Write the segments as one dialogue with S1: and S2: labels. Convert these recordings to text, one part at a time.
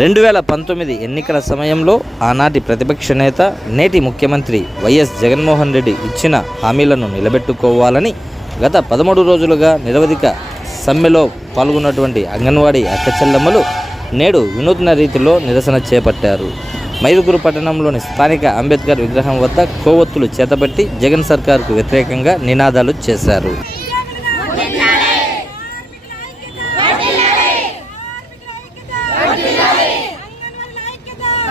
S1: రెండు వేల పంతొమ్మిది ఎన్నికల సమయంలో ఆనాటి ప్రతిపక్ష నేత నేటి ముఖ్యమంత్రి వైఎస్ జగన్మోహన్ రెడ్డి ఇచ్చిన హామీలను నిలబెట్టుకోవాలని గత పదమూడు రోజులుగా నిరవధిక సమ్మెలో పాల్గొన్నటువంటి అంగన్వాడీ అక్కచెల్లెమ్మలు నేడు వినూత్న రీతిలో నిరసన చేపట్టారు. మైదుగురు పట్టణంలోని స్థానిక అంబేద్కర్ విగ్రహం వద్ద కోవత్తులు చేతబట్టి జగన్ సర్కార్కు వ్యతిరేకంగా నినాదాలు చేశారు.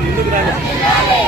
S2: ఎందుకు రాలే